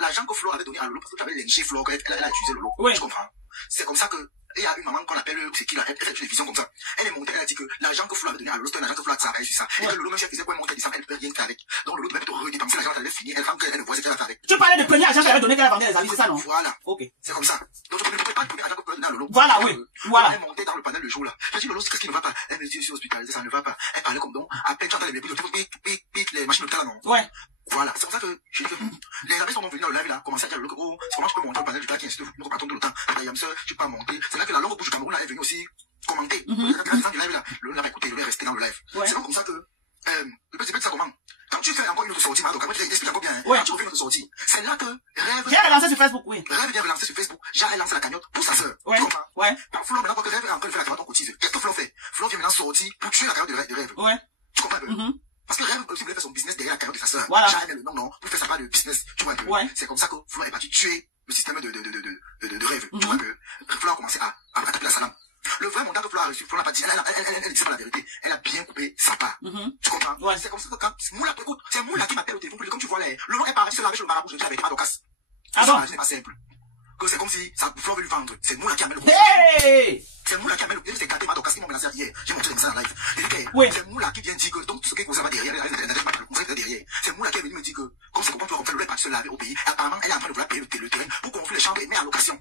l'argent que Flo avait donné à Lolo, parce que tu avais lynché Flo, elle a utilisé Lolo. Oui. Tu comprends? C'est comme ça que, il y a une maman qu'on appelle, c'est qui là, elle fait une vision comme ça. Elle est montée, elle a dit que l'argent que Flo avait donné à Lolo, c'était un argent que Flo a travaillé sur ça. Et que Lolo, même si elle faisait quoi monter, elle ne peut rien faire avec. Donc Lolo devait plutôt redépenser l'argent qu'elle avait fini, elle ne voit ce qu'elle a fait avec. Tu parlais de premier argent qu'elle avait donné qu'elle a vendu les habits, c'est ça, non? Voilà. Ok. C'est comme ça. Donc je ne peux pas donner l'argent que Flo a donné à Lolo. Voilà, oui. Voilà. Elle est montée dans le panel le jour là. J'ai dit Lolo, qu'est-ce qui ne va pas? Elle me dit, je suis hospitalisée, ça ne va pas. Elle parlait comme donc, à peine tu entends les bébés, les machines de non? Ouais. Voilà, c'est pour ça que je dis que les amis sont venus dans le live là, commencer à dire que oh, c'est comment tu peux monter au panel du gars qui insiste, nous partons tout le temps, tu peux pas monter. C'est là que la longue bouche du Cameroun là est venue aussi commenter. Le live là, le n'a pas écouté, il est resté dans le live. C'est donc comme ça que, je peux dire ça comment? Quand tu fais encore une autre sortie, quand tu expliques encore bien, quand tu refais une autre sortie, c'est là que Rêve. J'ai relancé sur Facebook, oui. Rêve vient relancer sur Facebook, j'ai relancé la cagnotte pour sa sœur. Ouais. Tu comprends? Ouais. Quand Flo maintenant que Rêve est en train de faire la cagnotte, on cotise. Qu'est-ce que Flo fait? Flo vient maintenant sortir pour tuer la cagnotte de Rêve. Ouais. Tu comprends un peu? Parce que Rêve aussi voulait faire son business derrière la cagnotte de sa sœur. Voilà. Jamais le non, pour faire sa part de business. Tu vois un peu? Ouais. C'est comme ça que Flo est parti tuer le système de Rêve. Tu vois un peu? Flo a commencé à taper la salam. Le vrai montant que Flo a reçu, Flo n'a pas dit, elle dit pas la vérité. Elle a bien coupé sa part. Tu comprends? Ouais. C'est comme ça que quand Moula, écoute, c'est Moula qui m'appelle au téléphone, comme tu vois là, le long est pareil, c'est avec le marabout, je dis avec Madokas. Ah bon? C'est pas simple. Que c'est comme si ça Flo veut lui vendre. C'est Moula qui amène le gros. Hey! C'est Moula qui amène le gros. C'est gâté Madokas qui m'a menacé hier. J'ai montré les messages en live. Oui. C'est Moula qui vient dire que donc tout ce qui est derrière, derrière. C'est Moula qui est venu me dire que comme c'est comment tu vas faire le pas se laver au pays. Apparemment, elle est en train de vouloir payer le terrain pour construire les chambres et mettre en location.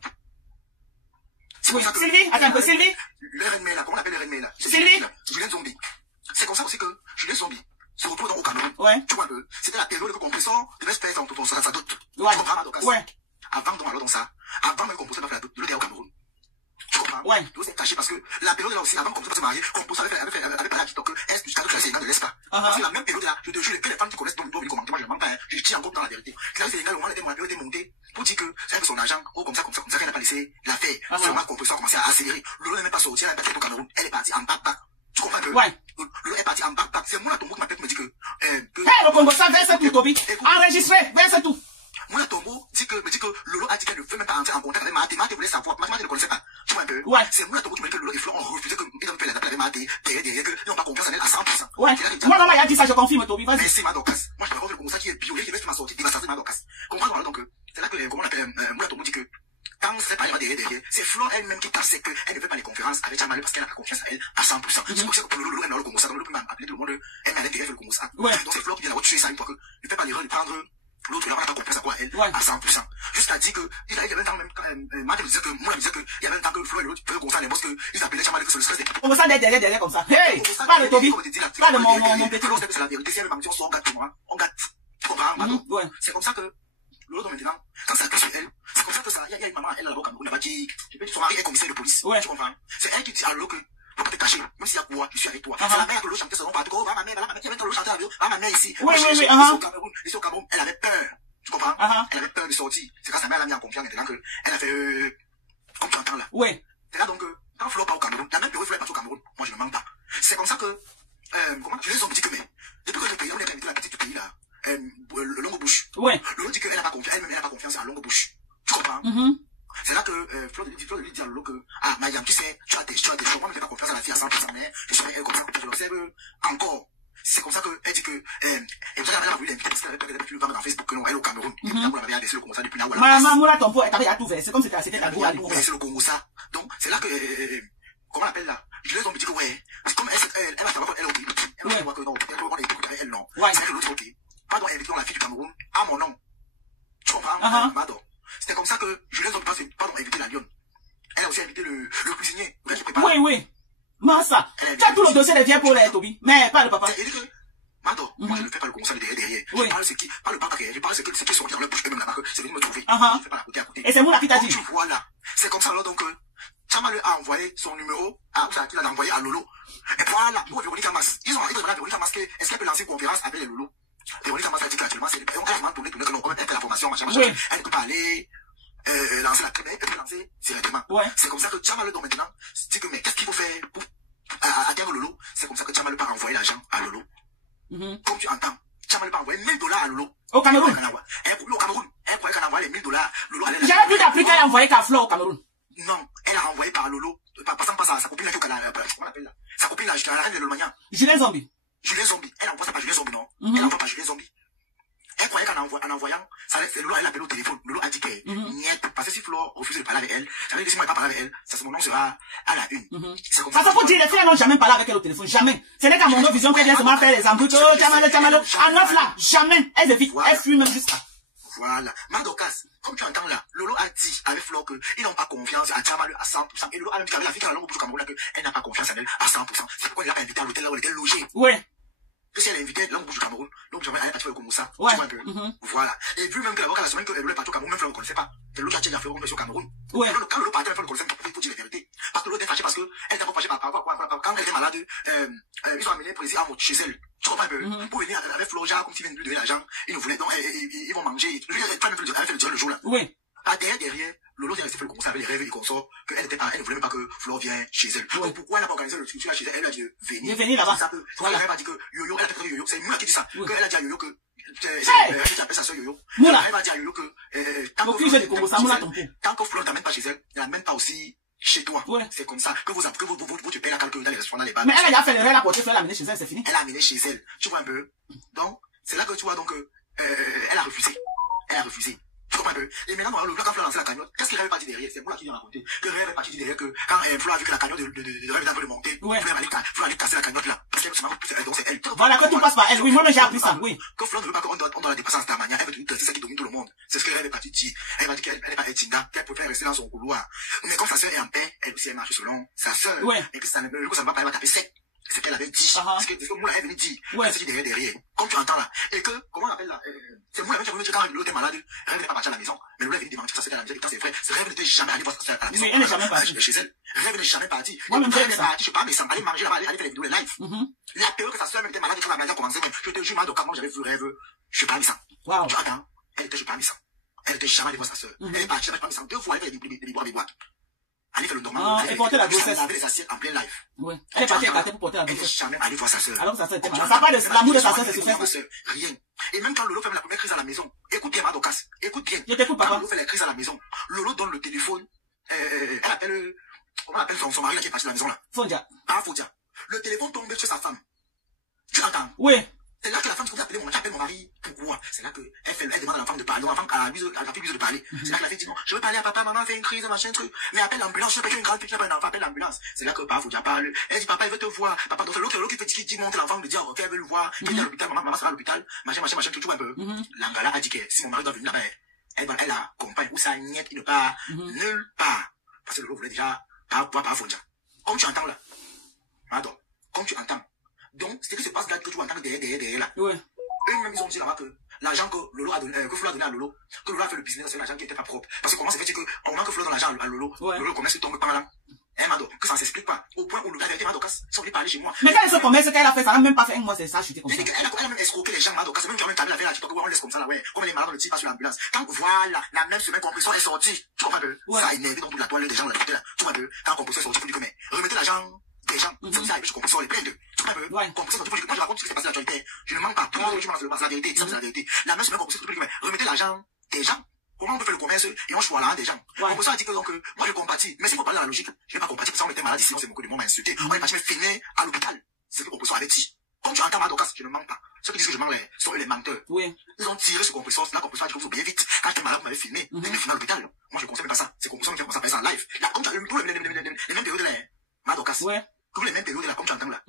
Oui, Sylvie, attends un peu, Sylvie. Le RNM là, comment on appelle le RNM là? Sylvie. Julien Zombie. C'est comme ça aussi que Julien Zombie se retrouve au Cameroun. Ouais. Tu vois un peu? C'était la période que Compressor devait se faire sa dot. Ouais. Tu comprends, Madokas? Ouais. Avant donc alors dans ça, avant même Compressor n'a fait la dot, il était au Cameroun. Tu comprends? Ouais. Tout c'est caché parce que la période là aussi, avant Compressor se marier, Compressor avait parlé à TikTok que est-ce que jusqu'à que c'est de l'Espace. Parce que la même période là, je te jure que les femmes qui connaissent tout le monde, ils commentent, moi je ne mens pas, je tiens encore dans la vérité. Là, c'est légal, au moment où la période était montée, pour dire que c'est son agent, oh, comme ça, qu'elle n'a pas laissé l'affaire. Seulement, Compressor a commencé à accélérer. Lolo n'est même pas sorti, elle n'est pas faite au Cameroun, elle est partie en backpack. Tu comprends un peu? Ouais. Lolo est parti en backpack. C'est moi, Tombo, qui m'appelle, me dit que, le Congo, ça, verse tout, Toby. Enregistré, verse tout. Moi, Tombo me dit que Lolo a dit qu'elle ne veut même pas entrer en contact avec Maté. Maté voulait savoir. Maté ne connaissait pas. Tu vois un peu? Ouais. C'est moi, Tombo, qui me dit que Lolo et Flo ont refusé qu'ils ont fait les appels avec Maté. Derrière, qu'ils n'ont pas confiance en elle à 100%. Ouais. Moi, maman, il a dit ça, je confirme, Toby. Vas-y. Merci, Madokas. Moi, je me rappelle comme ça qui est violé, qui reste ma sortie, dévastateur Madokas. Comprends-moi, donc, c'est là que, comment on appelle, moi, Tombo dit que, quand c'est pas derrière, c'est Flo elle-même qui pensait qu'elle ne fait pas les conférences avec Jamal parce qu'elle n'a pas confiance à elle à 100%. C'est pour ça que Lolo est dans le Congo, ça, Lolo peut m'appeler tout le monde, elle m'a derrière le Congo, ça. Donc c'est Flo qui vient d'avoir tué ça une fois que, ne fait pas l'erreur de prendre l'autre, là, on n'a pas confiance à quoi elle, à 100%. Jusqu'à dire que, il y avait un temps même, Matt disait que, moi, il disait qu'il y avait un temps que Flo et l'autre faisaient comme ça, les boss que, ils appelaient Jamal que c'est le stress des. On me sent derrière comme ça. Hey! Pas de Toby. Pas de mon petit. C'est la vérité, si elle m'a dit, on sort, on gâte. Tu comprends, c'est comme ça que, Lolo maintenant, quand ça casse sur elle, c'est comme ça que ça, il y a une maman, elle là-bas au Cameroun, là-bas qui, son mari est commissaire de police. Ouais. Tu comprends? C'est elle qui dit à Lolo que, faut pas te cacher, même s'il y a quoi, je suis avec toi. C'est la mère que Lolo chantait son nom partout, oh, va ma mère, il y avait Lolo chanter avec ma mère ici. Oui, ici au Cameroun, elle avait peur. Tu comprends? Elle avait peur de sortir. C'est quand sa mère l'a mis en confiance maintenant que, elle a fait, comme tu entends là. Ouais. C'est là donc, quand Flo part au Cameroun, la même période Flo est parti au Cameroun, moi je ne mens pas. C'est comme ça que, comment, je les ai dit que, mais, depuis que le pays, on est invité la petite du pays là, le longue bouche. Ouais. Lolo dit qu'elle n'a pas confiance, elle-même, elle n'a pas confiance à longue bouche. Tu comprends? C'est là que, Flo lui dit à Lolo que, ah, Mariam, tu sais, tu as tes choix, moi, je ne fais pas confiance à la fille à 100%, mais je serai elle comme ça, je l'observe encore. C'est comme ça qu'elle dit que, elle a voulu l'inviter parce qu'elle avait peur qu'elle avait dans Facebook, que non, elle est au Cameroun. Elle avait adressé le Congo ça depuis là où elle a. Maman, ton pot, elle a tout fait. C'est comme si c'était ta voix. C'est le Congo ça. Donc, c'est là que, comment on appelle là? Je lui ai dit que, ouais, c'est comme elle va savoir qu'elle est au pays. Elle va savoir que non, elle va écouter avec elle, non. C'est que l'autre, ok. Pardon, invitons la fille du Cameroun à mon nom. Tu comprends? Pardon. C'était comme ça que je lui ai dit, pardon, inviter la lionne. Elle a aussi invité le cuisinier. Oui. Massa. Tu as tout le dossier des vieux pour les Toby. Mais pas le papa. Il dit que, Mado, moi je ne fais pas le conseil derrière. Je parle ce qui, pas le papa derrière, je parle ce qui sont dans leur bouche eux-mêmes là-bas, que c'est venu me trouver. Je ne fais pas à côté. Et c'est moi qui t'a dit. Tu vois là. C'est comme ça alors donc, Jamal a envoyé son numéro à, qu'il a envoyé à Lolo. Et voilà, pour Véronique Amas. Ils ont demandé à Véronique Amas est-ce qu'elle peut lancer une conférence avec les Lolo? Véronique Amas a dit qu'actuellement, c'est, on va tourner, que l'on connaît la formation, machin. Elle ne peut pas aller, lancer la crème, elle peut lancer directement. C'est comme ça que Jamal donc maintenant, dit que mais qu'est-ce qu'il faut faire pour à terre Lolo, c'est comme ça que Jamal pas envoyé l'argent à Lolo. Comme tu entends, Jamal pas envoyé 1000 $ à Lolo. Au Cameroun. Au Cameroun. Elle croyait qu'elle a envoyé les 1000 $. Lolo allait. J'avais plus d'appli qu'elle a envoyé qu'à Flo au Cameroun. Non, elle a envoyé par Lolo. Passant par sa copine là, comment on appelle là? Sa copine là, je te la reine de Lomania. Julien Zombie. Elle envoie ça par Julien Zombie, non? Elle envoie par Julien Zombie. Elle croyait qu'en envoyant, ça allait C'est Lolo, elle a appelé au téléphone. Lolo a dit qu'elle niet. Parce que si Flo refuse de parler avec elle, ça veut dire que si moi je ne pas parler avec elle, ça, mon nom sera à la une. C'est comme ça. Parce que pour dire, les filles n'ont jamais parlé avec elle au téléphone. Jamais. Ce n'est qu'à mon vision qu'elle vient seulement faire les embrouilles. Oh, Tchamalo. En off là. Jamais. Elle évitent. Elle fuit même jusqu'à. Voilà. Madokas, comme tu entends là, Lolo a dit avec Flo qu'ils n'ont pas confiance à Tchamalu à 100%. Et Lolo a même dit avec la fille qui a la langue au Cameroun qu'elle n'a pas confiance en elle à 100%. C'est pourquoi il l'a pas invité à l'hôtel là où elle était logée. Ouais. Que si elle est invitée à langue du Cameroun, donc j'avais allé partir au Komoussa. Ouais. Tu vois un peu. Voilà. Et vu même que l'avocat la semaine que Lolo est parti au Cameroun, même Flo ne connaissait pas. Lolo a dit à Flo qu'on est au Cameroun. Ouais. Quand Lolo partait, Flo ne connaissait pas, il faut dire la vérité. Parce que Lolo était fâché parce qu'elle était pas fâchée par rapport à quoi. Quand elle était malade, ils ont amené président chez elle. Tu comprends un peu? Pour venir avec Flo, comme s'ils viennent lui donner l'argent, ils nous voulaient, donc ils vont manger. Lui, elle a fait le dire le jour là. Oui. Derrière, Lolo est resté fait le concours avec les rêves et les consorts, qu'elle était pas, elle ne voulait même pas que Flo vienne chez elle. Donc pourquoi elle n'a pas organisé le truc là chez elle? Elle a dit venir. Venir là-bas. Voilà. Elle a dit que Yoyo, elle a dit que Yoyo, c'est Moula qui dit ça. Qu'elle a dit à Yoyo que, elle appelle sa soeur Yoyo. Moula. Elle va dire à Yoyo que, tant que Flo ne t'amène pas chez elle, elle n'amène pas aussi chez toi. C'est comme ça que vous te payez la calcul dans les restaurants, dans les bars. Mais elle a fait l'erreur, elle a porté Flo, elle a amené chez elle, c'est fini. Elle a amené chez elle. Tu vois un peu? Donc, c'est là que tu vois donc, elle a refusé. Elle a refusé. Tu comprends un peu? Et maintenant, le quand Flo a lancé la cagnotte, qu'est-ce qu'il avait pas dit derrière? C'est moi qui lui ai raconté. Que Rêve avait pas dit derrière que quand Flo a vu que la cagnotte de Rêve était en train de monter, Flo allait casser la cagnotte là. Parce qu'elle donc c'est elle. Voilà, quand tu passes par elle, oui, moi j'ai appris ça, oui. Que Flo ne veut pas qu'on doit la dépasser en cette manière, elle veut c'est ça qui domine tout le monde. C'est ce que Rêve est parti dire. Elle m'a dit qu'elle n'est pas Tinga, qu'elle préfère rester dans son couloir. Mais comme sa sœur est en paix, elle aussi elle marche selon sa sœur. Et que ça ne va pas, elle va taper sec. C'est ce qu'elle avait dit. C'est ce que Moula est venu dire. C'est ce qui est derrière. Comme tu entends là. Et que, comment on appelle là? C'est Moula qui est venu dire quand Lolo était malade, Rêve n'est pas parti à la maison. Mais Lolo est venu demander que ça c'était à la maison. Et quand c'est vrai, Rêve n'était jamais allé voir sa soeur à la maison. Elle n'est jamais partie. Chez elle. Rêve n'est jamais partie. Moi, même Rêve est partie, je sais pas, mais ça allait manger là-bas, aller faire les vidéos, les live. La période que sa soeur était malade, quand la maladie a commencé, je te jure, moi, donc, quand j'avais vu Rêve, je suis pas mis ça. Tu attends, elle était, je suis pas mis ça. Elle était jamais allée voir sa soeur. Elle est partie, je suis pas mis ça. 2 fois, elle fait des boîtes. Elle fait le normal. Elle portait la grossesse. Elle avait les assiettes en plein live. Oui. Elle est partie écartée pour porter la grossesse. Elle n'est jamais allée voir sa soeur. Alors que sa soeur était malade. Ça parle de l'amour de sa soeur, c'est super. Rien. Et même quand Lolo fait la première crise à la maison, écoute bien, Madokas. Écoute bien. Je t'écoute, papa. Quand Lolo fait la crise à la maison, Lolo donne le téléphone. Elle appelle, comment on appelle son mari là qui est parti de la maison là? Fondia. Ah, Fondia. Le téléphone tombe sur sa femme. Tu l'entends? Oui. C'est là que la femme dit, appelle mon mari. Pourquoi? C'est là qu'elle demande à la femme de parler. Donc, la fille bise de parler. C'est là que la fille dit, non, je veux parler à papa, maman fait une crise, machin, truc. Mais appelle l'ambulance, je peux une grande fille, un enfant, appelle l'ambulance. C'est là que papa, faut déjà parler. Elle dit, papa, il veut te voir. Papa, donc c'est l'autre qui dit, monte l'enfant, lui dit, ok, elle veut le voir. Il est à l'hôpital, maman sera à l'hôpital. Machin, tu vois un peu. L'Angala a dit que si mon mari doit venir là-bas, elle accompagne où ça niet, il ne part nulle part. Parce que le voulait déjà, pas Fondia. Comme tu entends là. Pardon. Comme tu entends. Donc, c'est ce qui se passe là que tu entends derrière là. Ouais. Eux-mêmes, ils ont dit là-bas que l'argent que Lolo a donné, que Flo a donné à Lolo, que Lolo a fait le business, c'est l'argent qui n'était pas propre. Parce que comment c'est fait que, au moment que Flo donne l'argent à Lolo, Lolo commerce il tombe pas mal. Mado, que ça ne s'explique pas. Au point où la vérité, Madokas, sont venus parler chez moi. Mais quand elle se commerce, qu'elle a fait, ça n'a même pas fait un mois, c'est ça, chuté comme ça. Elle a même escroqué les gens, Madokas. C'est même quand même tablé la veille à TikTok, on laisse comme ça là, ouais. Comme les malades ne tirent pas sur l'ambulance. Quand voilà, la même semaine, Compressor est sorti. Tu comprends un peu? Ça a énervé dans toute la toile des gens, on l'a écouté là. Tu comprends un peu? Quand Compressor est sorti, il faut dire que, mais, remettez l'argent des gens. C'est ça, et puis je Compressor les plaint d'eux. Tu comprends un peu? Compressor, moi je raconte ce qui s'est passé à l'actualité. Je ne mens pas. Tout le monde, je m'en la vérité, c'est la vérité. La même semaine, Compressor, mais, remettez l'argent des gens. Comment on peut faire le commerce et on choisit l'argent des gens? Compressor a dit que donc, moi je compatis. Mais si vous parlez dans la logique, je vais pas compatir parce qu'on était malade ici, on s'est beaucoup de monde insulté. On est parti me filmer à l'hôpital. C'est ce que Compressor avait dit. Comme tu entends Madokas, je ne mens pas. Ceux qui disent que je mens sont eux les menteurs. Oui. Ils ont tiré ce Compressor, là Compressor a dit que vous oubliez vite. Quand j'étais malade, vous m'avez filmé. Vous m'avez filmé à l'hôpital. Moi je ne conseille même pas ça. C'est Compressor qui fait ça en live. Là, comme tu as les mêmes périodes là, Madokas. Ouais. Tous les mêmes périodes là, comme tu entends là.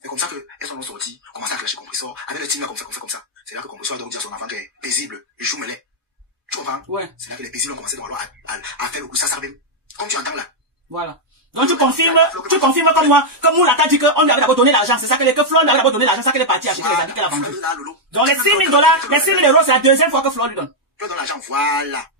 C'est comme ça qu'elles sont sorties, commencent à clasher Compressor, avec le team là, comme ça. C'est là que Compressor doit dire à son enfant qu'il est paisible, il joue mêlé. Tu comprends? Ouais. C'est là que les paisibles ont commencé à faire le coup, ça même. Comme tu entends là. Voilà. Donc tu confirmes comme moi, comme Moula t'a dit qu'on lui avait d'abord donné l'argent, c'est ça que Flo lui avait d'abord donné l'argent, c'est ça qu'elle est partie acheter les habits qu'elle a vendus. Donc les 6 000 $, les 6 000 €, c'est la deuxième fois que Flo lui donne. Flo donne l'argent, voilà.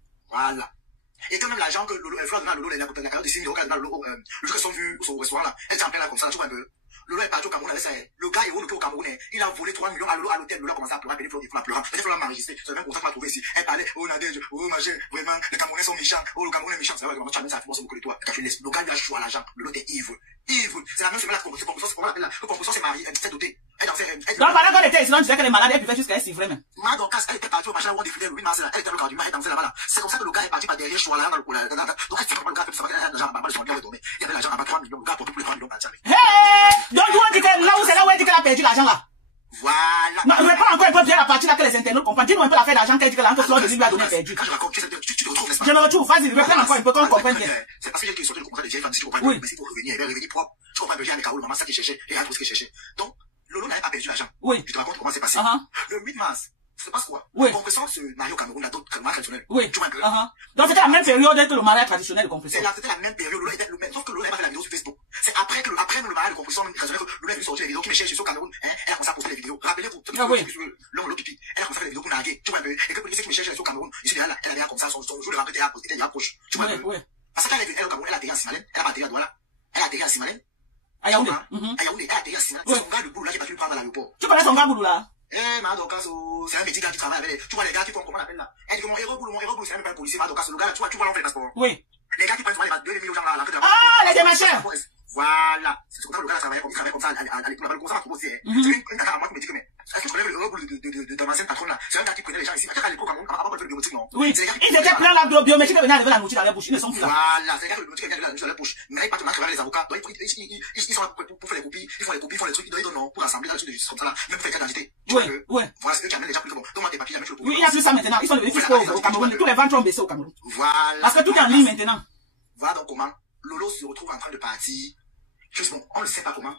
Et quand même l'argent que Flo donne à Lolo, la carte de 6 000 € qu'elle donne à Lolo, le jour qu'elles sont vus au restaurant là, elle s'en plaît là comme ça, tu vois un peu. Lolo est parti au Cameroun avec ça. Le gars est revenu au Cameroun. Il a volé 3 millions à Lolo à l'hôtel. Lolo a commencé à pleurer, il faut pleurer. Il faut l'enregistrer. C'est le même contact qu'on a trouvé ici. Elle parlait, oh Nadège, oh machin, vraiment, les Camerounais sont méchants. Oh, le Cameroun est méchant. C'est vrai que tu as mis ça à faire beaucoup de toi. Le gars lui a choisi l'argent. Lolo était ivre. C'est la même semaine là que Compressor, comment on appelle là? Le Compressor s'est marié, elle s'est dotée. Elle dansait. Donc pendant qu'on était ici, on disait que les malades, elle buvait jusqu'à elle s'ivrait même. Madokas, elle était partie au machin où on défilait le 8 mars là. Elle était dans le cardio, elle dansait là-bas là. C'est comme ça que le gars est parti par derrière, choix là, dans le coup là. Donc elle s'est pas le gars, ça va qu'il y a l'argent, bah, ils sont bien retournés. Il y avait l'argent à 3 millions, le gars pour tous les 3 millions partis avec. Hey! Donc, on dit que là où c'est là où elle dit qu'elle a perdu l'argent là. Voilà. Non, réponds encore un peu bien. dire la partie là que les internautes comprennent. Dis-nous un peu l'affaire d'argent qu'elle dit que l'angle Fleur de lui a donné perdu. Quand je raconte, tu te retrouves, n'est-ce pas? Je me retrouve, vas-y, reprends encore un peu, qu'on comprenne bien. C'est parce que j'ai sorti le contrat des vieilles femmes, si tu comprends, mais si pour revenir, elle va revenir propre. Tu comprends, j'ai un carreau, maman, ça qui cherchait, et elle trouve ce qu'elle cherchait. Donc, Lolo n'avait pas perdu l'argent. Oui. Je te raconte comment c'est passé. Le 8 mars, ça se passe quoi? Oui. Compression se marie au Cameroun, d'autres mariage traditionnel. Oui. Tu vois un peu? Donc, c'était la même période que le mariage traditionnel de compression. C'était la même période, sauf que Lolo n'avait pas fait la vidéo sur Facebook. C'est après le mariage de compression traditionnel que Lolo a vu sortir les vidéos qui me cherchent sur Cameroun, elle a commencé à poster les vidéos. Rappelez-vous, l'homme pipi, elle a commencé à faire les vidéos pour narguer. Tu vois un peu? Et que pour ceux qui me cherchent sur Cameroun, ici, elle avait comme ça, son jour de rentrée était approche. Tu vois un peu? Parce que quand elle est venue au Cameroun, elle a atterri à Simalène, elle a pas atterri à Douala, elle a atterri à Simalène. À Yaoundé. À Yaoundé, elle a atterri à Simalène. C'est son gars de boulot là qui a pas pu le prendre à l'aéroport. Tu connais son gars boulot là? Madokas, c'est un petit gars qui travaille avec les, tu vois les gars qui font, comment on appelle là? Elle dit que mon héros boulot, c'est même pas un policier, Madokas, le gars là, tu vois l'enfer de passeport. Oui. Les gars qui prennent souvent les 2 000 aux gens là, à l'entrée de la ah, les démarcheurs! Voilà. C'est comme ça le gars travaille comme ça, à l'école, on va proposer. C'est une gars à moi qui me dit que, mais, est-ce que tu connais le héros boulot de ma scène patronne là? C'est un gars qui prenait les gens ici. À l'époque, avant de faire le biométrique, non? Oui. Ils étaient pleins là, de biométrique, venaient enlever la nourriture dans leur bouche. Ils ne sont plus là. Voilà. C'est un gars qui biométrique vient de la nourriture dans leur bouche. Mais là, ils partent avec les avocats. Donc, ils sont là pour faire les copies. Ils font les copies, ils font les trucs, ils donnent non, pour assembler la suite de justice comme ça là. Même pour faire d'identité. Oui. Voilà, c'est eux qui amènent les gens plus bon. Donne-moi tes papiers, la même chose. Oui, il n'y a plus ça maintenant. Ils sont devenus fiscaux au Cameroun. Tous les ventres ont baissé au Cameroun. Voilà. Parce que tout est en ligne maintenant. Voilà donc comment Lolo se retrouve en train de partir. Juste bon, on ne sait pas comment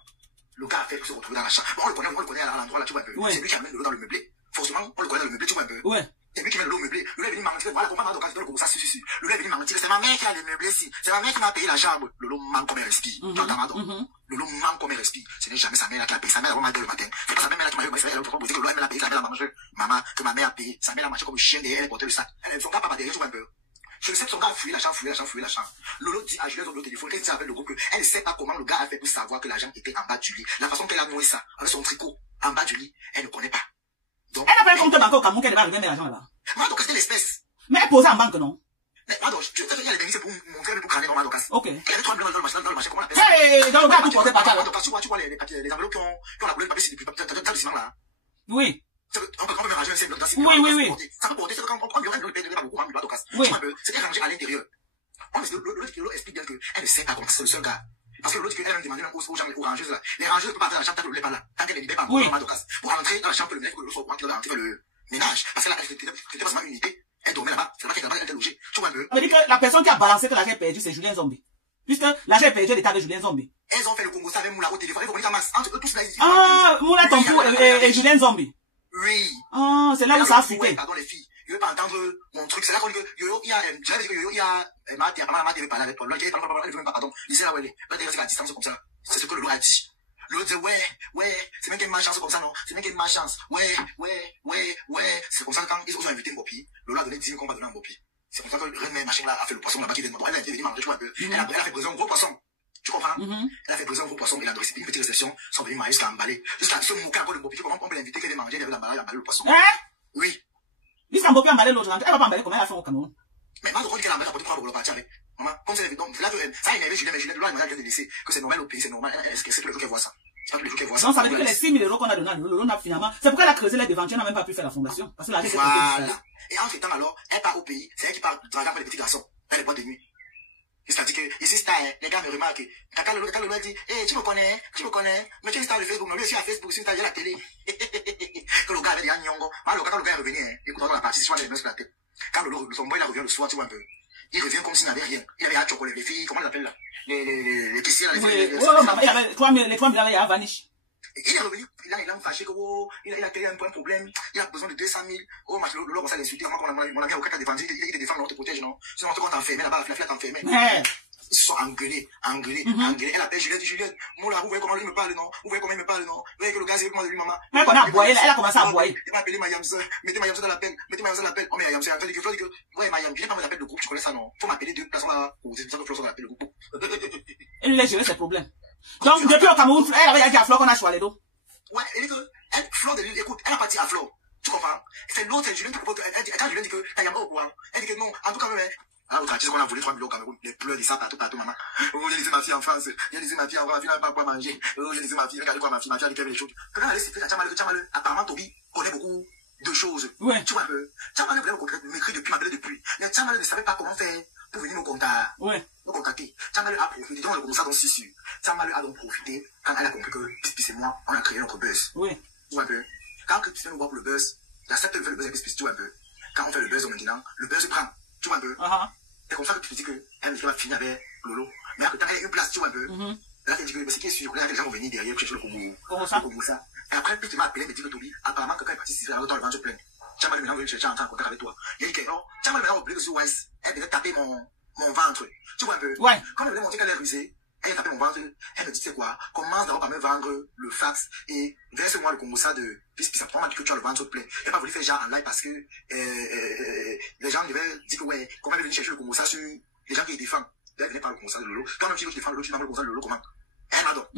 le gars a fait pour se retrouver dans la chambre. Bon, on le connaît à l'endroit là, tu vois un peu. Oui. C'est lui qui amène Lolo dans le meublé. Forcément, on le connaît dans le meublé, tu vois un peu. Ouais. C'est lui qui met Lolo au meublé. Lolo est venu mentir. Voilà, comprends donc quand Lolo ça si. Lolo est venu mentir. C'est ma mère qui a le meublé ici. C'est ma mère qui m'a payé la chambre. Lolo manque comme elle respire. Tu entends donc? Lolo manque comme elle respire. Ce n'est jamais sa mère qui a payé. Sa mère a vraiment le matin. C'est pas sa mère là qui m'a eu. Elle a proposé que Lolo elle a payé. Sa mère a mangé. Maman, que ma mère a payé. Sa mère a mangé comme un chien derrière. Elle portait le sac. Elle son gars papa derrière, tu vois un peu. Je sais que son gars a fouillé la chambre. Lolo dit à Julien au téléphone, qu'elle dit avec le groupe, elle ne sait pas comment le gars a fait pour savoir que l'argent était en bas du lit. La façon qu'elle a noué ça, avec son tricot, en bas du lit, elle ne connaît pas. Donc, elle n'a pas un compte bancaire au Cameroun qu'elle va remettre l'argent là-bas. Mais donc, c'était l'espèce. Mais elle posait en banque, non? Mais, donc, tu sais qu'il y a les bénéfices pour montrer, pour crâner, non, donc. Ok. Il y avait 3 millions dans le marché, comment on appelle ça? Hey, dans le gars, tout portait par là. Donc, tu vois les papiers, les enveloppes qui ont la couleur de papier, c'est depuis, t'as du ciment là. Oui. On peut même ranger un simple dans ces oui. Ça peut porter, c'est quand on prend, il y aura une paye de beaucoup, hein, donc. Oui. C'était rangé à l'intérieur. L'autre explique bien qu'elle ne sait pas comment c'est le seul gars. Parce que l'autre, elle a demandé aux gens, aux rangeuses là. Les rangeuses peuvent partir dans la chambre tant que l'autre n'est pas là. Tant qu'elle ne libère pas, pour rentrer dans la chambre, il faut que l'autre soit au courant qu'il doit rentrer le ménage. Parce que là, c'était pas seulement une unité. Elle dormait là-bas. C'est là qu'elle était logée. Tu vois un peu. Ça veut dire que la personne qui a balancé que l'argent est perdu, c'est Julien Zombie. Puisque l'argent est perdu à l'état de Julien Zombie. Elles ont fait le Congo, ça avec Moula au téléphone. Ils vont venir en masse. Entre eux tous là, ici. Ah, Moula Tompo et Julien Zombie. Oui. Ah, c'est là où ça a fuité. Pardon, les filles. Je veux pas entendre mon truc. C'est là qu'on dit que Yo-Yo, il y a, j'avais dit que Yo-Yo, il y a, ma télé parler avec toi. L'autre, elle veut même pas, pardon. Il sait là où elle est. L'autre, elle est à la distance comme ça. C'est ce que le loup a dit. L'autre dit, ouais, c'est même qu'il y a une malchance comme ça, non? C'est même qu'il y a une malchance. Ouais. C'est comme ça quand ils ont invité Mbopi. Lola a donné 10 000 qu'on va donner à Mbopi. C'est comme ça que René Machin là a fait le poisson là-bas qui était de elle a été venue manger, tu vois un peu. Elle a fait briser un gros poisson. Tu comprends? Elle a fait briser un gros poisson et la réception, une petite réception, sont venus manger jusqu'à emballer. Jusqu'à ce moquer encore de Mbopi. Tu comprends? On peut l'inviter qu'elle ait mangé, elle avait emballer le poisson. Hein? Oui. Jusqu'à Mbopi emballer l'autre, elle va pas emballer comment elle a fait au Cameroun. Mais moi, je crois qu'elle a emballer pour pouvoir partir avec. Maman, comme c'est donc, là, ça a énervé Julien, mais Julien, elle vient de laisser que c'est normal au pays, c'est normal. Est-ce que c'est tous les jours qu'elle voit ça? C'est pas tous les jours qu'elle voit ça. Non, ça veut dire que les 6 000 € qu'on a donné à Lolo, finalement, c'est pourquoi elle a creusé les devantures, elle n'a même pas pu faire la fondation. Parce que l'argent était voilà. Et entre temps, alors, elle part au pays, c'est elle qui part draguer pour les petits garçons, dans les boîtes de nuit. C'est-à-dire que, ici, les gars me remarquent, quand le mec dit, tu me connais, mais tu es star de Facebook, mais lui aussi à Facebook, si tu as la télé. Que le gars avait dit, Nyongo, alors, quand le gars est revenu, écoute, on a parti, si on a les mains sur la tête. Quand son boy, il revient le soir, tu vois un peu. Il revient comme s'il n'avait rien. Il avait un chocolat, les filles, comment on l'appelle là? Les caissiers là, les filles. Oui, il avait les 3 000 $, il y a vanish. Il est revenu, il a fâché que, il a créé un problème, il a besoin de 200 000. Oh, mais le commence à l'insulter, on a bien au cas de défendre, il te défend, on te protège, non? Sinon, on t'enferme là-bas, la fille t'enferme. Ils se sont engueulés. Elle appelle Juliette, dit Juliette, Moula, vous voyez comment il me parle, non? Vous voyez que le gars, c'est comment de lui, maman. Mais qu'on a boyé, elle a commencé à boyer. Il m'a appelé Mayamsa, mettez Mayamsa dans l'appel. Oh, mais Mayamsa, elle dit que, ouais, Mayam, je n'ai pas mon appel de groupe, tu connais ça, non? Faut m'appeler 2 personnes là, c'est ça que Flo s'en appelle le groupe. Elle lui a géré ses problèmes. Donc, depuis au Cameroun, elle avait dit à Flo qu'on a choisi les dos. Ouais, elle dit que, Flo de l'île, écoute, elle a parti à Flo. Tu comprends? C'est l'autre, Julien qui propose, quand Julien dit que, t'as y'a au courant. Elle dit que non, en tout cas, même, ah, vous traitez qu'on a volé 3 millions au Cameroun, les pleurs, des ça partout, maman. Oh, j'ai laissé ma fille en France, j'ai laissé ma fille en France, ma fille n'a pas quoi manger. Oh, j'ai laissé ma fille, regardez quoi, ma fille a dit qu'elle avait les choses. Quand elle a laissé Tchamaleu, apparemment, Toby connaît beaucoup de choses. Ouais. Tu vois un peu. Tchamaleu voulait m'écrire depuis, m'appeler depuis. Mais Tchamaleu ne savait pas comment faire pour venir me contacter. Ouais. Me contacter. Tchamaleu a profité, donc on a commencé dans 6 sur. Tchamaleu a donc profité quand elle a compris que, puis c'est moi, on a créé notre buzz. Ouais. Tu vois un peu. Quand Christian nous voit pour le buzz, J'accepte de faire le buzz un peu spécifique, tu vois un peu. Quand on fait le buzz maintenant, le buzz prend, tu vois un peu. C'est comme ça que tu te dis qu'elle va finir avec Lolo. Mais après, elle a une place, tu vois un peu. Là, tu dis que c'est qui est sûr, là, les gens vont venir derrière pour chercher le Congo. Ça. Et après, puis tu m'as appelé, me dit que Toby, apparemment, quelqu'un est parti ici, alors toi, le ventre plein. Tchamal maintenant veut chercher à entrer en contact avec toi. Il a dit que, oh, Tchamal maintenant oublié que sur Wise, elle venait taper mon ventre. Tu vois un peu. Ouais. Quand elle venait montrer qu'elle est rusée, elle a tapé mon ventre, elle me dit, c'est quoi, commence d'abord par me vendre le fax et verse-moi le Congo ça de, puisque ça prend que tu as le ventre plein. Elle n'a pas voulu faire genre en live parce que, les gens devaient dire que, ouais, comment elle venait chercher le Congo ça sur les gens qui défendent. Elle venait par le Congo ça de Lolo. Toi même tu veux défendre Lolo, tu n'as pas le Congo ça de Lolo, comment? Elle m'adore.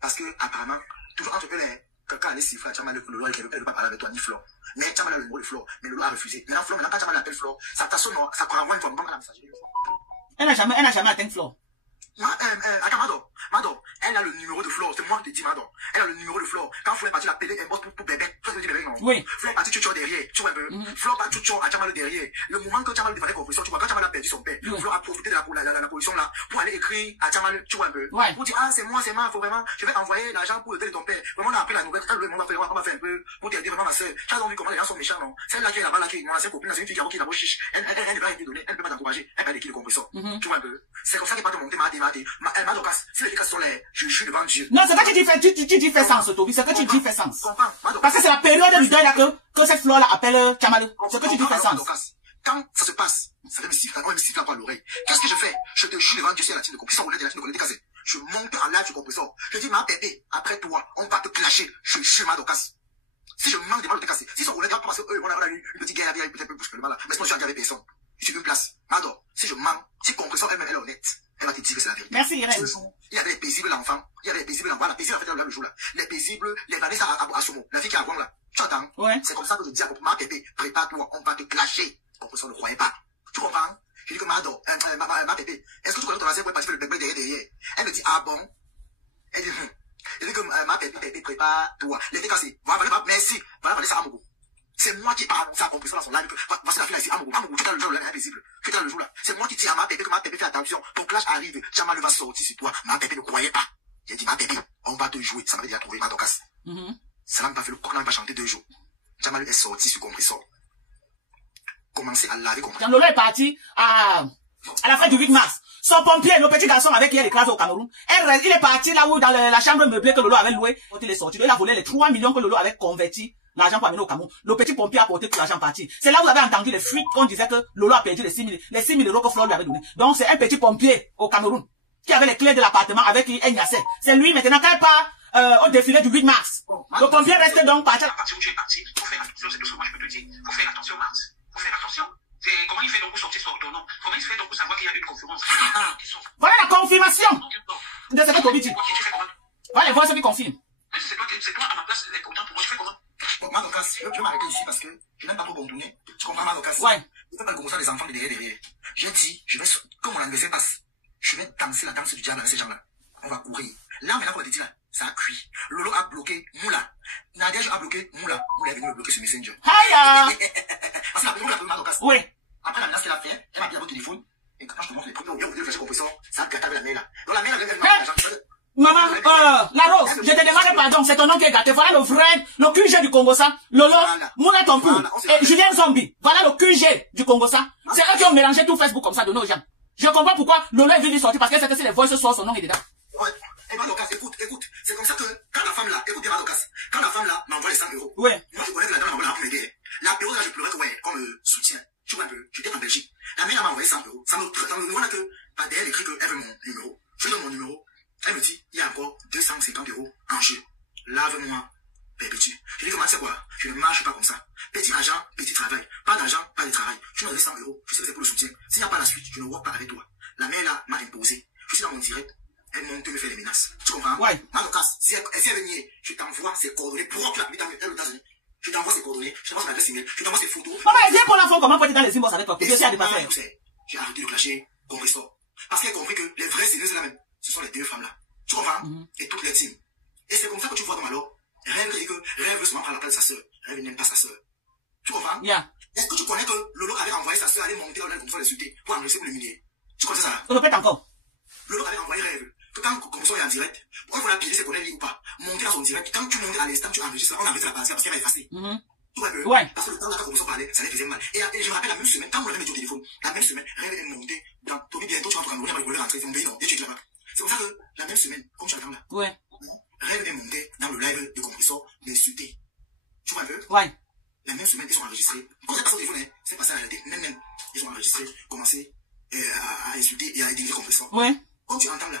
Parce que, apparemment, toujours entre eux, quelqu'un allait siffler à Tchamal le Lolo, elle ne veut pas parler avec toi, ni Flore. Mais Tchamal a le numéro de Flore, mais Lolo a refusé. Maintenant, Flore, quand Tchamal appelle Flore, ça renvoie une forme à la messagerie. Elle n'a jamais atteint Flore. Attends, Mado, elle a le numéro de Flore, c'est moi qui te dis, Mado. Elle a le numéro de Flore. Quand Flore est parti l'appeler, elle bosse pour bébé. Toi, tu dis bébé, non? Oui. Flore est parti tucho derrière, tu vois un peu. Flore part tucho à Tchamal derrière. Le moment que Tchamal défendait compression, tu vois, quand Tchamal a perdu son père, Flore a profité de la position là, pour aller écrire à Tchamal, tu vois un peu. Pour dire, ah, c'est moi, faut vraiment, je vais envoyer l'argent pour aider ton père. Vraiment, on a appris la nouvelle, le monde on va faire un peu, pour t'aider vraiment ma soeur. Tu as vu comment les gens sont méchants, non? Celle-là qui est là-bas, là, qui est mon ancienne copine, c'est une fille qui a beau chiche. Elle ne va rien te donner, elle ne peut pas t'encourager, elle va aller écrire le compresseur. Tu vois un peu. C'est comme ça qu'il va te monter, ma docasse. Si les efficaces sont les, je suis devant Dieu. Non, c'est que tu dis fait sens, Toby. C'est que tu dis fait sens. Parce que c'est la période du deuil là que cette fleur là appelle Tchamal. C'est que tu dis fait sens. Quand ça se passe, ça va me siffler à toi à l'oreille. Qu'est-ce que je fais? Je te jure devant Dieu, c'est la team de compresseur, on est de la team de compresseur. Je monte en live du compresseur. Je dis, ma bébé, après toi, on va te clasher. Je suis ma docasse. Si je manque des mal de te casser, si son roulette, parce que eux, on a eu une petite guerre, peut-être un peu plus que le mal là. Mais sinon, je suis avec personne. Je suis une place. Mado, si je manque, si compresseur elle est honnête, elle va te dire que c'est la vérité. Merci, Irène. Il y avait les paisibles l'enfant, il y avait les paisibles l'enfant, la paisible en fait le jour là. Les paisibles, les Vanessa à Somo, la fille qui a Wang là. Tu entends? Ouais. C'est comme ça que je dis à ma bébé, prépare-toi, on va te clasher. Compresseur ne croyait pas. Tu comprends? Je dis que ma bébé, est-ce que tu connais ton ancien pour partir le bébé derrière? Elle me dit, ah bon? Elle dit, je dis que ma bébé, prépare-toi. Les filles cassées, voilà, merci, voilà, ça Amogo. C'est moi qui parle, ça a compris ça dans son live, voici la fille là ici, Amogo, tu as le jour là, invisible. Tu as le jour là. C'est moi qui dis à ma bébé que ma bébé fait attention, ton clash arrive, Tchamal va sortir sur toi. Ma bébé ne croyait pas. J'ai dit, ma bébé, on va te jouer. Ça m'avait déjà trouvé ma docasse. Ça n'a pas fait le coq, n'a pas chanté 2 jours. Tchamal est sorti sur compresseur. Commencer à laver compresseur. Lolo est parti à la fête du 8 mars. Son pompier, le petit garçon avec qui elle écrase au Cameroun, il est parti là où dans la chambre meublée que Lolo avait louée. Quand il est sorti, il a volé les 3 millions que Lolo avait converti l'argent pour amener au Cameroun. Le petit pompier a porté tout l'argent parti. C'est là où vous avez entendu les fuites qu'on disait que Lolo a perdu les 6 000 euros que Flore lui avait donné. Donc c'est un petit pompier au Cameroun qui avait les clés de l'appartement avec qui elle niassait. C'est lui maintenant quand elle part au défilé du 8 mars. Le pompier reste donc parti. À partir où tu es parti, faut faire attention, c'est tout ce que moi je peux te dire. Faut faire attention, Mars. Faut faire attention. Comment il fait donc pour sortir son nom? Comment il fait donc pour savoir qu'il y a une conférence? Voilà la confirmation de ce que Toby dit. Voilà, voilà ce qui confirme. C'est toi à ma place, pourtant pour moi je fais comment? Bon, ma docasse, je vais m'arrêter ici parce que je n'aime pas trop bontonner. Tu comprends ma docasse? Ouais. Je ne peux pas commencer à les enfants de derrière. J'ai dit, comme mon anniversaire passe, je vais danser la danse du diable avec ces gens-là. On va courir. Là, maintenant, pour le dire là, ça a cuit. Lolo a bloqué Moula. Nadia a bloqué Moula. Moula est venu me bloquer sur Messenger. Hiya! Parce que la première docasse. Oui. Après la menace qu'elle a fait, elle m'a bien au téléphone. Et quand je te montre les premiers, on vient de compresseur, ça a gâté avec la main là. Donc la main là, maman, la Rose, je te demande pardon, c'est ton nom qui est gâté. Voilà le QG du Congo ça. Lolo, Mouna Tompu et Julien Zombie. Voilà le QG du Congo ça. C'est eux qui ont mélangé tout Facebook comme ça de nos gens. Je comprends pourquoi Lolo est venu sortir parce que c'est que si les voix sortent, son nom est dedans. Ouais. Et Madokas, écoute. C'est comme ça que quand la femme là, écoute bien Madokas, quand la femme là m'envoie les 100 euros. Ouais. Moi je connais que la dame m'envoie la m'aider. La période là, je pleurais ouais, comme soutien. Tu vois un peu, j'étais en Belgique. La mère m'a envoyé 100 euros. Ça me demande que, par derrière, elle écrit qu'elle veut mon numéro. Je lui donne mon numéro. Elle me dit, il y a encore 250 euros en jeu. Lave-moi, bébé tu. Je dis, comment c'est quoi? Je ne marche pas comme ça. Petit argent, petit travail. Pas d'argent, pas de travail. Tu m'as donné 100 euros. Je sais que c'est pour le soutien. S'il n'y a pas la suite, je ne vois pas avec toi. La mère là m'a imposé. Je suis dans mon direct. Elle monte me faire les menaces. Tu comprends? Ouais. Madokas, si elle veut nier, je t'envoie ses coordonnées pour que la vie aux États-Unis. Je t'envoie ses coordonnées, je t'envoie son adresse email, je t'envoie ses photos. Maman, viens pour l'enfant, comment peut-être dans les immos avec toi? Je sais à dépasser. J'ai arrêté de clasher compresseur. Parce qu'elle a compris que les vraies séries, c'est la même. Ce sont les 2 femmes là. Tu comprends? Et toutes les teams. Et c'est comme ça que tu vois dans Malo. Rêve dit que Rêve veut se prendre à la place de sa soeur. Rêve n'aime pas sa soeur. Tu comprends? Yeah. Est-ce que tu connais que Lolo avait envoyé sa soeur aller monter dans l'aile comme ça, l'insulter pour enregistrer pour l'humilier? Tu connais ça là? Répète encore. Lolo avait envoyé Rêve. Que quand comme ça est en direct, on va la piler ses collègues ou pas. Monter dans son direct. Quand tu montes à l'instant, tu enregistres, on enregistre la base parce qu'elle va effacer. Tu Tu vois un peu? Ouais. Parce que le temps là, quand on parlait, ça les faisait mal. Et je me rappelle la même semaine, quand on l'avait mis au téléphone, la même semaine, Rêve est monté dans Tommy bientôt, tu vas au Cameroun, il va rentrer, il me dit non, et tu es là-bas. C'est pour ça que la même semaine, comme tu attends là, Ouais. Rêve est monté dans le live de Compressor, d'insulter. Tu vois un peu? Ouais. La même semaine, ils ont enregistré. Quand c'est passé au téléphone, c'est passé à la réalité, même. Ils ont enregistré, commencé à insulter et à éditer Compressor. Ouais. Comme tu entends là.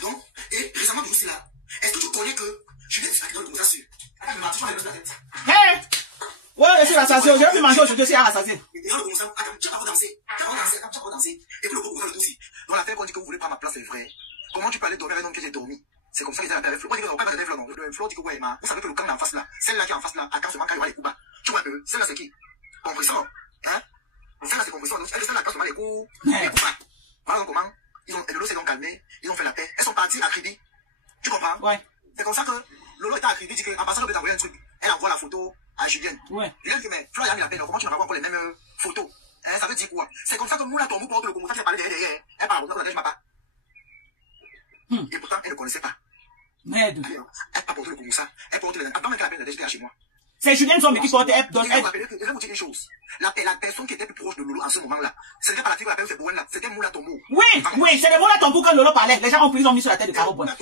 Donc, et récemment, aussi là, est-ce que tu connais que Julien est dans le conversation? Attends, il m'a dit, la tête. Hé! Ouais, je suis rassasié. J'ai pu manger aujourd'hui, je suis rassasié. Et dans le conversation, attends, tu vas danser. Tu vas danser. Et puis le groupe le aussi. Dans l'affaire qu'on dit que vous voulez prendre ma place, c'est vrai. Comment tu peux aller dormir avec un homme que j'ai dormi? C'est comme ça qu'ils avaient avec Flo. Moi, je dis que pas avec Flo, non. Le Flo dit que ouais, ma, vous savez que le camp est en face là. Celle-là qui est en face là, à quand seulement quand il y aura les coups bas. Tu vois un peu? Celle-là, c'est qui? Compressor. Hein? Celle-là, c'est Compressor. Donc, celle-là, quand seulement les coups bas. Voilà donc comment? Lolo s'est donc calmé. Ils ont fait la paix. Elles sont parties à Crédit. Tu comprends? Ouais. C'est comme ça que Lolo était à Crédit, dit qu'en passant, je peux t'envoyer un truc. Elle envoie la photo à Julien. Ouais. Julien dit, mais Flo a mis la peine. Comment tu me renvoies encore les mêmes photos? Hein, ça veut dire quoi? C'est comme ça que Moula Tombou porte le Congo. Tu as parlé derrière. Elle parle comme ça, je m'appelle. Et pourtant, elle ne connaissait pas. Merde. Elle n'a pas porté le Congo ça. Elle porte les. Attends, mais qu'elle appelle la chez moi. C'est Julien Zombi qui porte. Elle donne. Je vais vous dire une chose. La personne qui était plus proche de Lolo en ce moment-là, c'était pas la fille qu'on appelle ce Bouen là. C'était Moula Tombou. Oui, oui, c'est le Moula Tombou quand Lolo parlait. Les gens ont mis sur la tête de Caro Bonne.